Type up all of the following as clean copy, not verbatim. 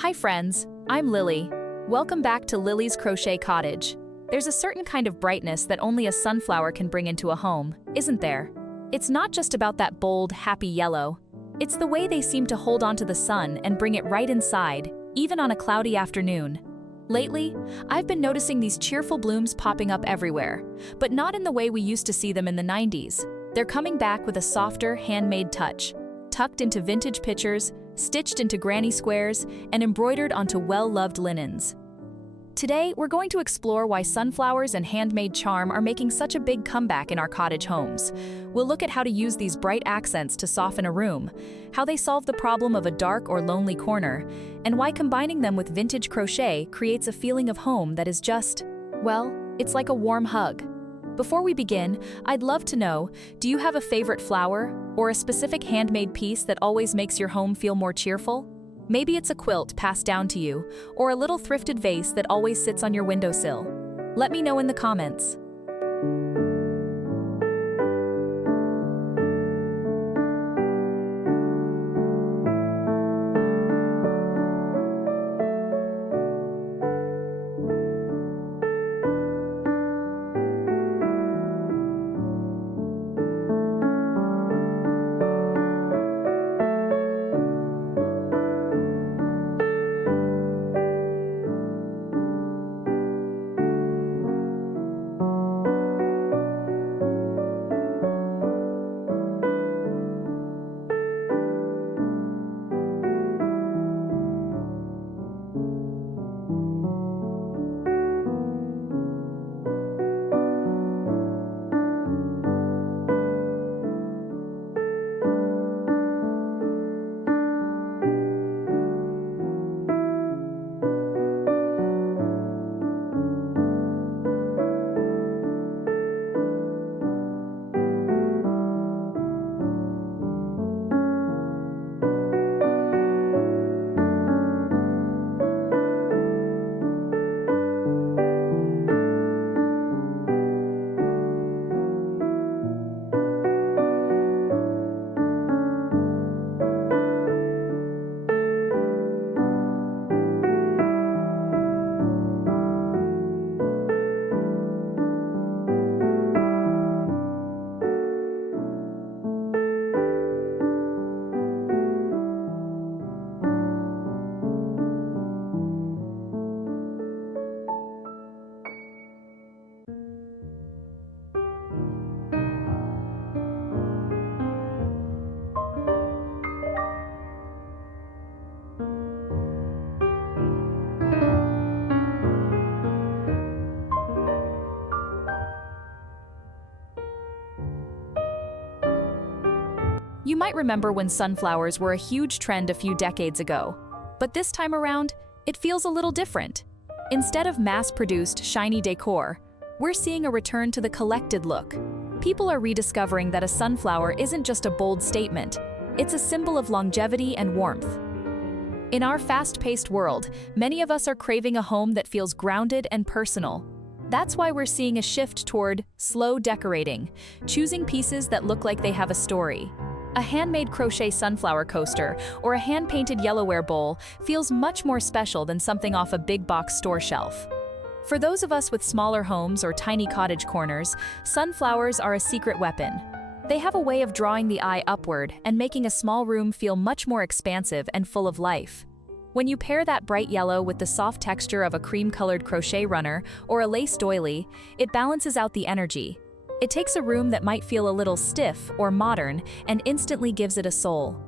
Hi friends, I'm Lily. Welcome back to Lily's Crochet Cottage. There's a certain kind of brightness that only a sunflower can bring into a home, isn't there? It's not just about that bold, happy yellow. It's the way they seem to hold onto the sun and bring it right inside, even on a cloudy afternoon. Lately, I've been noticing these cheerful blooms popping up everywhere, but not in the way we used to see them in the 90s. They're coming back with a softer, handmade touch, tucked into vintage pictures, stitched into granny squares, and embroidered onto well-loved linens. Today, we're going to explore why sunflowers and handmade charm are making such a big comeback in our cottage homes. We'll look at how to use these bright accents to soften a room, how they solve the problem of a dark or lonely corner, and why combining them with vintage crochet creates a feeling of home that is just, well, it's like a warm hug. Before we begin, I'd love to know, do you have a favorite flower or a specific handmade piece that always makes your home feel more cheerful? Maybe it's a quilt passed down to you, or a little thrifted vase that always sits on your windowsill. Let me know in the comments. You might remember when sunflowers were a huge trend a few decades ago. But this time around, it feels a little different. Instead of mass-produced, shiny decor, we're seeing a return to the collected look. People are rediscovering that a sunflower isn't just a bold statement, it's a symbol of longevity and warmth. In our fast-paced world, many of us are craving a home that feels grounded and personal. That's why we're seeing a shift toward slow decorating, choosing pieces that look like they have a story. A handmade crochet sunflower coaster or a hand-painted yellowware bowl feels much more special than something off a big box store shelf. For those of us with smaller homes or tiny cottage corners, sunflowers are a secret weapon. They have a way of drawing the eye upward and making a small room feel much more expansive and full of life. When you pair that bright yellow with the soft texture of a cream-colored crochet runner or a lace doily, it balances out the energy. It takes a room that might feel a little stiff or modern and instantly gives it a soul.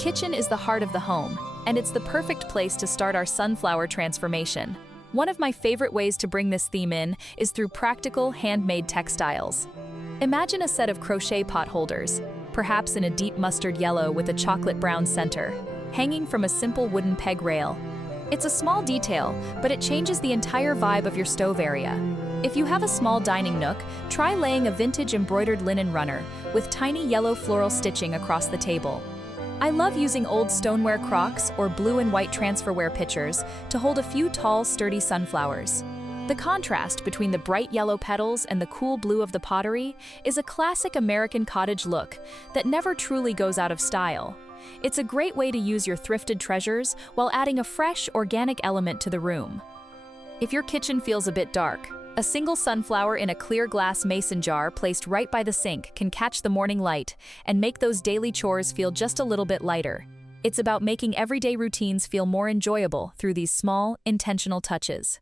kitchen is the heart of the home, and it's the perfect place to start our sunflower transformation. One of my favorite ways to bring this theme in is through practical, handmade textiles. Imagine a set of crochet pot holders, perhaps in a deep mustard yellow with a chocolate brown center, hanging from a simple wooden peg rail. It's a small detail, but it changes the entire vibe of your stove area. If you have a small dining nook, try laying a vintage embroidered linen runner with tiny yellow floral stitching across the table. I love using old stoneware crocks or blue and white transferware pitchers to hold a few tall, sturdy sunflowers. The contrast between the bright yellow petals and the cool blue of the pottery is a classic American cottage look that never truly goes out of style. It's a great way to use your thrifted treasures while adding a fresh, organic element to the room. If your kitchen feels a bit dark, a single sunflower in a clear glass mason jar placed right by the sink can catch the morning light and make those daily chores feel just a little bit lighter. It's about making everyday routines feel more enjoyable through these small, intentional touches.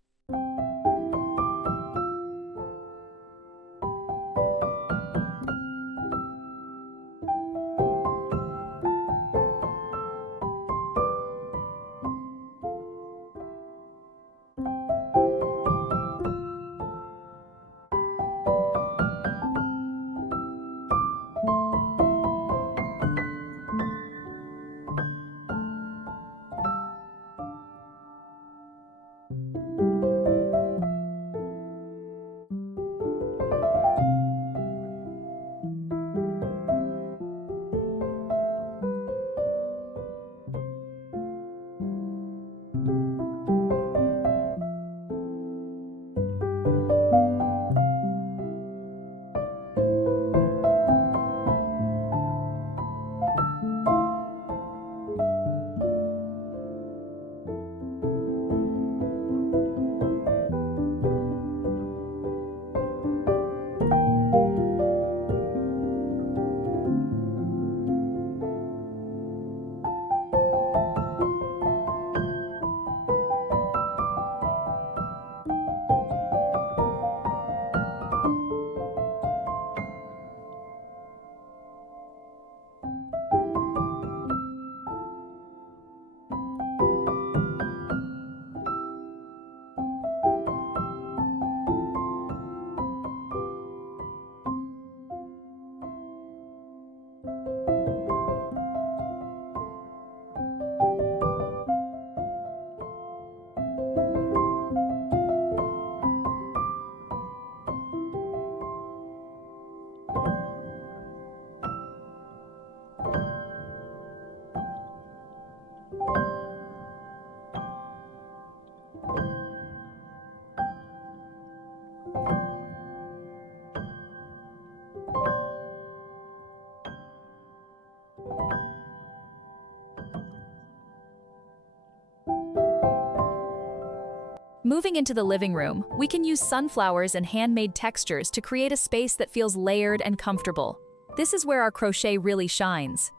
Moving into the living room, we can use sunflowers and handmade textures to create a space that feels layered and comfortable. This is where our crochet really shines.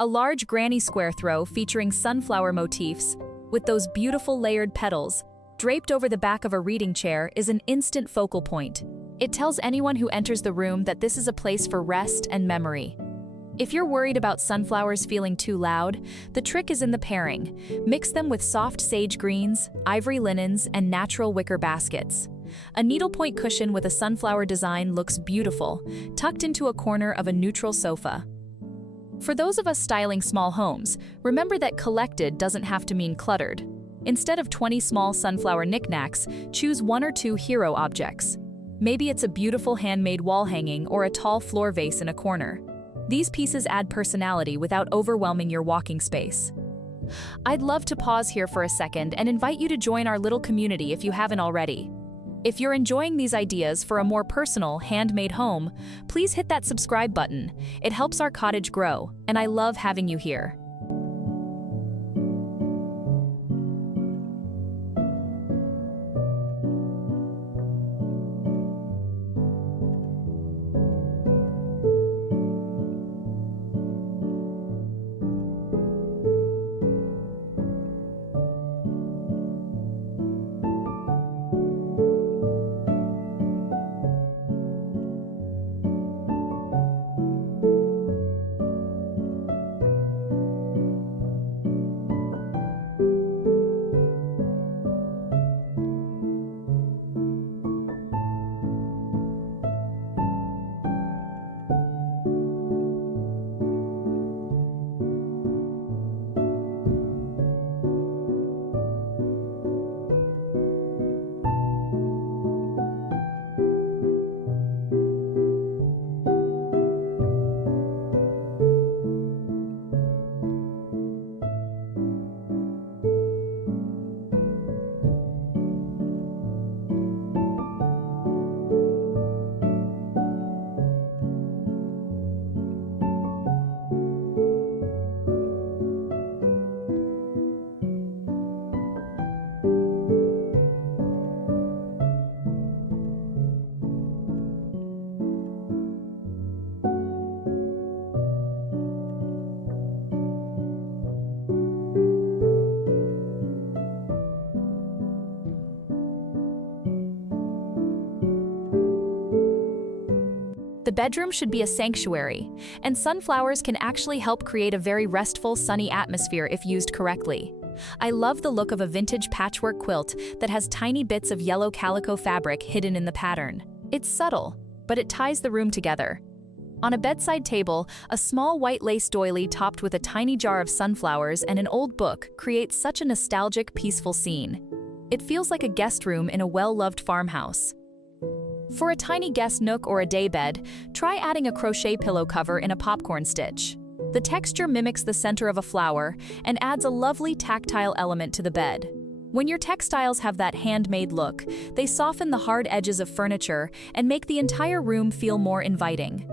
A large granny square throw featuring sunflower motifs, with those beautiful layered petals, draped over the back of a reading chair is an instant focal point. It tells anyone who enters the room that this is a place for rest and memory. If you're worried about sunflowers feeling too loud, the trick is in the pairing. Mix them with soft sage greens, ivory linens, and natural wicker baskets. A needlepoint cushion with a sunflower design looks beautiful, tucked into a corner of a neutral sofa. For those of us styling small homes, remember that collected doesn't have to mean cluttered. Instead of 20 small sunflower knickknacks, choose 1 or 2 hero objects. Maybe it's a beautiful handmade wall hanging or a tall floor vase in a corner. These pieces add personality without overwhelming your walking space. I'd love to pause here for a second and invite you to join our little community if you haven't already. If you're enjoying these ideas for a more personal, handmade home, please hit that subscribe button. It helps our cottage grow, and I love having you here. The bedroom should be a sanctuary, and sunflowers can actually help create a very restful, sunny atmosphere if used correctly. I love the look of a vintage patchwork quilt that has tiny bits of yellow calico fabric hidden in the pattern. It's subtle, but it ties the room together. On a bedside table, a small white lace doily topped with a tiny jar of sunflowers and an old book creates such a nostalgic, peaceful scene. It feels like a guest room in a well-loved farmhouse. For a tiny guest nook or a daybed, try adding a crochet pillow cover in a popcorn stitch. The texture mimics the center of a flower and adds a lovely tactile element to the bed. When your textiles have that handmade look, they soften the hard edges of furniture and make the entire room feel more inviting.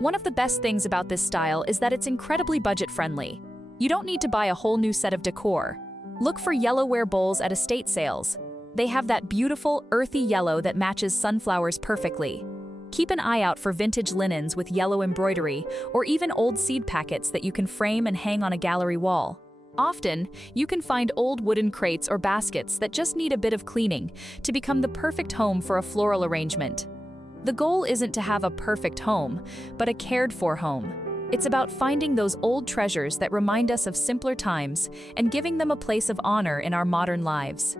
One of the best things about this style is that it's incredibly budget-friendly. You don't need to buy a whole new set of decor. Look for yellowware bowls at estate sales. They have that beautiful, earthy yellow that matches sunflowers perfectly. Keep an eye out for vintage linens with yellow embroidery, or even old seed packets that you can frame and hang on a gallery wall. Often, you can find old wooden crates or baskets that just need a bit of cleaning to become the perfect home for a floral arrangement. The goal isn't to have a perfect home, but a cared-for home. It's about finding those old treasures that remind us of simpler times and giving them a place of honor in our modern lives.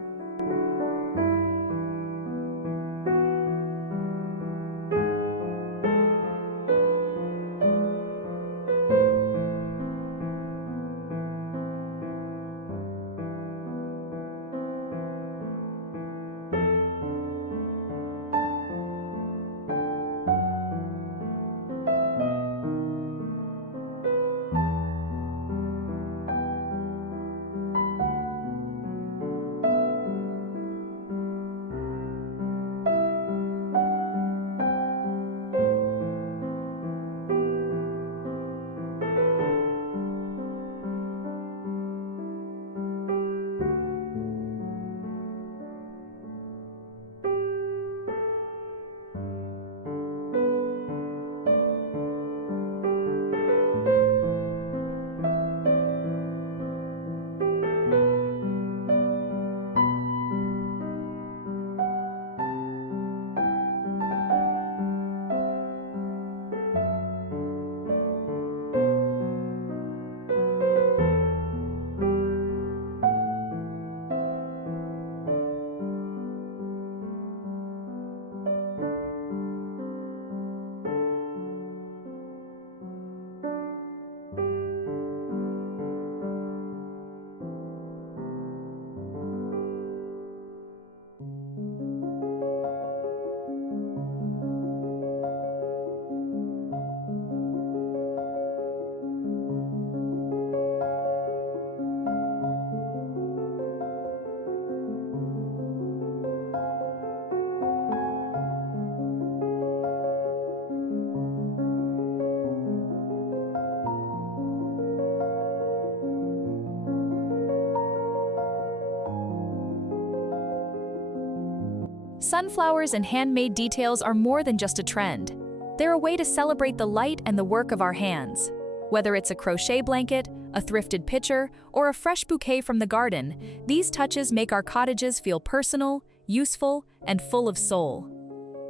Sunflowers and handmade details are more than just a trend. They're a way to celebrate the light and the work of our hands. Whether it's a crochet blanket, a thrifted pitcher, or a fresh bouquet from the garden, these touches make our cottages feel personal, useful, and full of soul.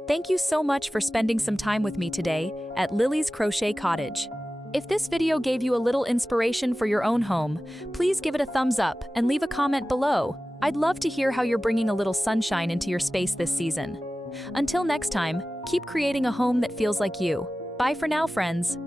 Thank you so much for spending some time with me today at Lily's Crochet Cottage. If this video gave you a little inspiration for your own home, please give it a thumbs up and leave a comment below. I'd love to hear how you're bringing a little sunshine into your space this season. Until next time, keep creating a home that feels like you. Bye for now, friends.